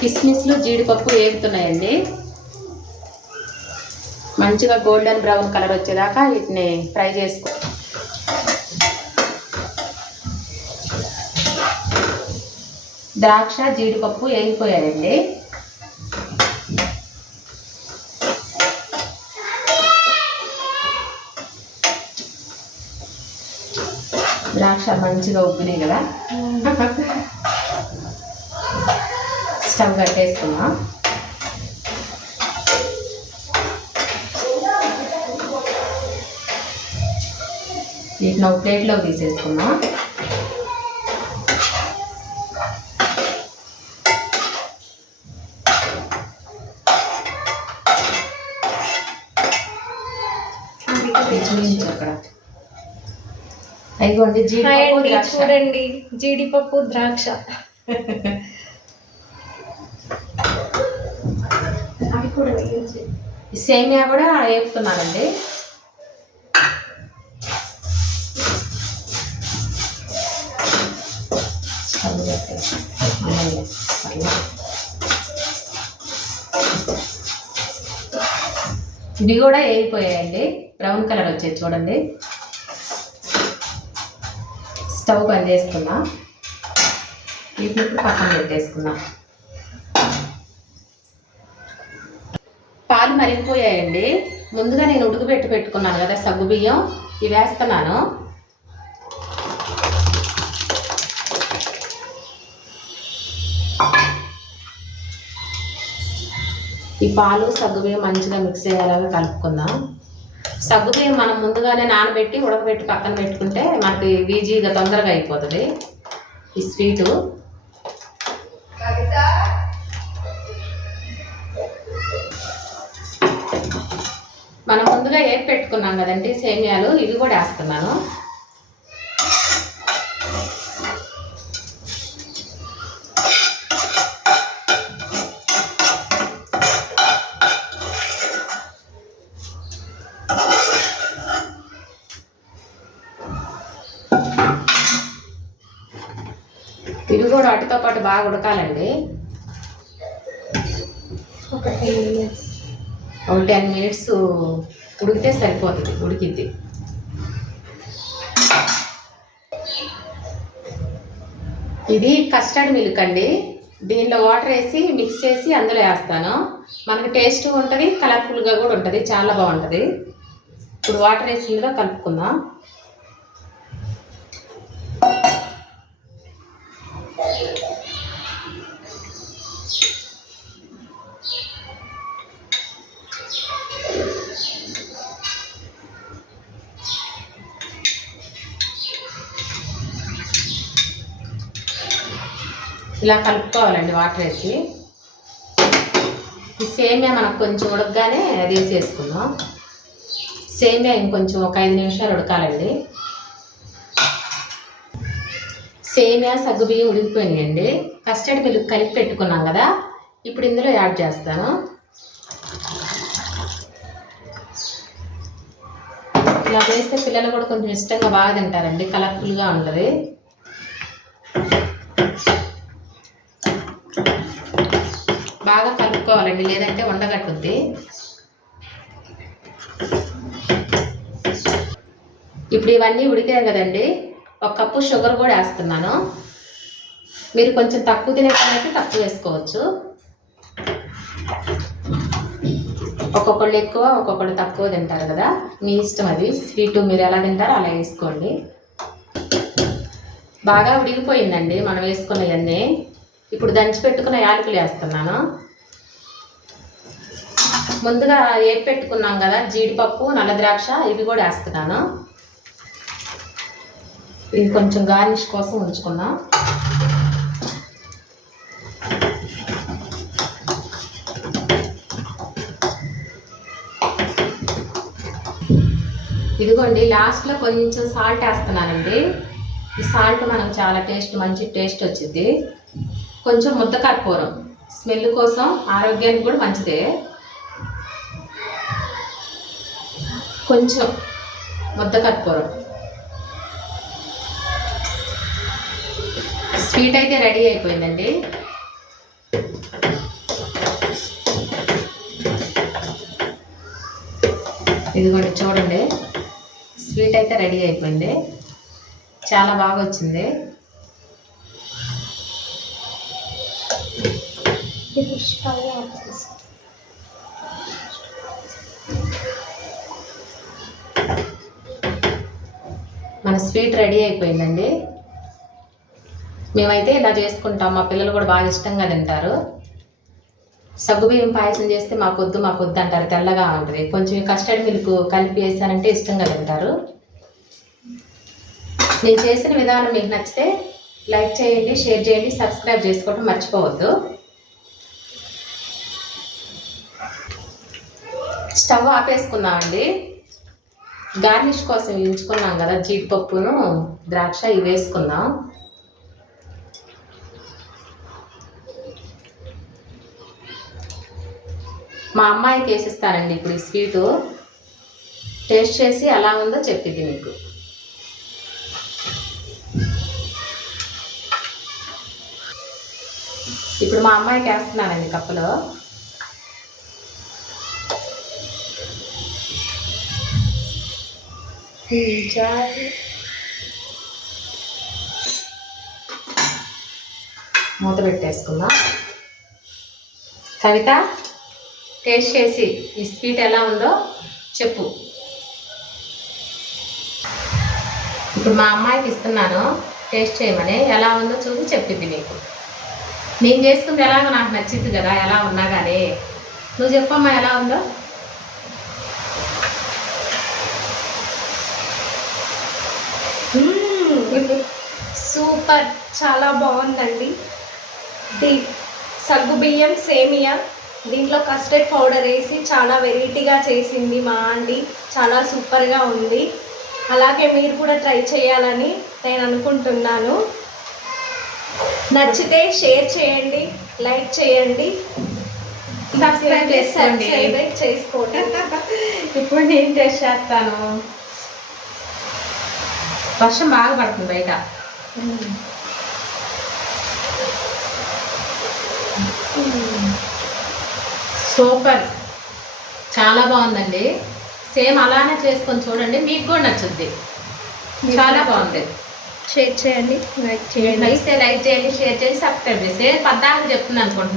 కిస్మిస్లు జీడిపప్పు వేగుతున్నాయండి మంచిగా golden brown colour వచ్చేదాకా వీటిని ఫ్రై చేసుకో. ద్రాక్ష జీడిపప్పు వేగిపోయాయండి ద్రాక్ష మంచిగా ఉబ్బినాయి కదా. స్టవ్ కట్టేసుకున్నాం వీటిని ఒక ప్లేట్లో తీసేసుకున్నాం ద్రాక్ష. చూడండి జీడిపప్పు ద్రాక్ష. కూడా వేయించి. సేమియా కూడా వేపుతున్నానండి. ఇవి కూడా వేగిపోయాయండి. బ్రౌన్ కలర్ వచ్చేది చూడండి. స్టవ్ బంద్ చేసుకున్నా వీటిని ఇప్పుడు పక్కన పెట్టేసుకున్నాం పాలు మరిగిపోయాయండి. ముందుగా నేను ఉడకబెట్టి పెట్టుకున్నాను కదా సగ్గు బియ్యం. ఇవి వేస్తున్నాను. ఈ పాలు సగ్గు బియ్యం మంచిగా మిక్స్ అయ్యేలాగా కలుపుకుందాం. సగ్గు బియ్యం మనం ముందుగానే నానబెట్టి ఉడకబెట్టి పక్కన పెట్టుకుంటే మనకి ఈజీగా తొందరగా అయిపోతుంది. ఈ స్వీటు. మనం ముందుగా ఏం పెట్టుకున్నాం కదండి? సేమియాలు ఇవి కూడా వేస్తున్నాను. ఇవి కూడా వాటితో పాటు బాగా ఉడకాలండి. ఒక టెన్ మినిట్స్. ఒక టెన్ మినిట్స్ ఉడికితే సరిపోతుంది ఉడికిద్ది. ఇది కస్టర్డ్ మిల్క్ అండి. దీనిలో వాటర్ వేసి మిక్స్ చేసి అందులో వేస్తాను. మనకు టేస్ట్ ఉంటుంది కలర్ఫుల్గా కూడా ఉంటుంది చాలా బాగుంటుంది. ఇప్పుడు వాటర్ వేసి ఇందులో కలుపుకుందాం. ఇలా కలుపుకోవాలండి వాటర్ వేసి. ఈ సేమియా మనకు కొంచెం ఉడకగానే అది వేసేసుకుందాం సేమియా ఇంకొంచెం ఒక ఐదు నిమిషాలు ఉడకాలండి. సేమియా సగ్గుబియ్యం ఉడికిపోయినాయండి. కస్టర్డ్ మిల్క్ కలిపి పెట్టుకున్నాం కదా ఇప్పుడు ఇందులో యాడ్ చేస్తాను. ఇలా వేస్తే పిల్లలు కూడా కొంచెం ఇష్టంగా బాగా తింటారండి కలర్ఫుల్గా ఉంటుంది. బాగా కలుపుకోవాలండి లేదంటే ఉండగట్టుద్ది ఇప్పుడు ఇవన్నీ ఉడికాయి కదండి. ఒక కప్పు షుగర్ కూడా వేస్తున్నాను. మీరు కొంచెం తక్కువ తినే పనైతే తక్కువ వేసుకోవచ్చు. ఒక్కొక్కళ్ళు ఎక్కువ ఒక్కొక్కళ్ళు తక్కువ తింటారు కదా. మీ ఇష్టం అది. స్వీటు మీరు ఎలా తింటారో అలా వేసుకోండి. బాగా ఉడికిపోయిందండి. మనం వేసుకున్నవన్నీ ఇప్పుడు దంచి పెట్టుకున్న యాలకులు వేస్తున్నాను. ముందుగా వేపి పెట్టుకున్నాం కదా జీడిపప్పు నల్ల ద్రాక్ష ఇవి కూడా వేస్తున్నాను. ఇది కొంచెం గార్నిష్ కోసం ఉంచుకున్నాం. ఇదిగోండి లాస్ట్లో కొంచెం సాల్ట్ వేస్తున్నానండి. ఈ సాల్ట్ మనకు చాలా టేస్ట్ మంచి టేస్ట్ వచ్చింది. కొంచెం ముద్ద కర్పూరం స్మెల్ కోసం ఆరోగ్యానికి కూడా మంచిదే. కొంచెం ముద్ద కర్పూరం స్వీట్ అయితే రెడీ అయిపోయిందండి. ఇదిగోండి చూడండి. స్వీట్ అయితే రెడీ అయిపోయింది. చాలా బాగా వచ్చింది. మన స్వీట్ రెడీ అయిపోయిందండి. మేమైతే ఇలా చేసుకుంటాం. మా పిల్లలు కూడా బాగా ఇష్టంగా తింటారు. సగ్గుబియ్యం పాయసం చేస్తే మా పొద్దు మా పొద్దు అంటారు. తెల్లగా ఉంటుంది. కొంచెం కస్టర్డ్ మిల్క్ కలిపి వేసానంటే ఇష్టంగా తింటారు. నేను చేసిన విధానం మీకు నచ్చితే లైక్ చేయండి షేర్ చేయండి సబ్స్క్రైబ్ చేసుకోవడం మర్చిపోవద్దు. స్టవ్ ఆపేసుకుందామండి. గార్నిష్ కోసం ఎంచుకున్నాం కదా జీడిపప్పును. ద్రాక్ష ఇవి వేసుకుందాం. మా అమ్మాయికి వేసిస్తానండి ఇప్పుడు ఈ స్వీటు. టేస్ట్ చేసి ఎలా ఉందో చెప్పింది మీకు. ఇప్పుడు మా అమ్మాయికి వేస్తున్నానండి కప్పులో. మూత పెట్టేసుకుందాం. కవిత టేస్ట్ చేసి ఈ స్వీట్ ఎలా ఉందో చెప్పు. ఇప్పుడు మా అమ్మాయికి ఇస్తున్నాను టేస్ట్ చేయమని. ఎలా ఉందో చూసి చెప్పింది నీకు. నేను చేసుకుంది ఎలాగో నాకు నచ్చింది కదా ఎలా ఉన్నా కానీ నువ్వు చెప్పమ్మా ఎలా ఉందో. సూపర్ చాలా బాగుందండి. ది సగ్గు బియ్యం సేమియా. దీంట్లో కస్టర్డ్ పౌడర్ వేసి చాలా వెరైటీగా చేసింది మా ఆంటీ. చాలా సూపర్గా ఉంది. అలాగే మీరు కూడా ట్రై చేయాలని నేను అనుకుంటున్నాను. నచ్చితే షేర్ చేయండి లైక్ చేయండి. సబ్స్క్రైబ్ చేసుకోండి. సబ్స్క్రైబ్ చేసుకోండి. ఇప్పుడు నేను టేస్ట్ చేస్తాను. వర్షం బాగా పడుతుంది బయట. సూపర్. చాలా బాగుందండి. సేమ్ అలానే చేసుకొని చూడండి మీకు కూడా నచ్చుద్ది. చాలా బాగుంది. షేర్ చేయండి లైక్ చేయండి. లైక్ చేయండి షేర్ చేయండి సబ్స్క్రైబ్ చేసి పద్దాక చెప్తున్నాను అనుకుంటున్నాను.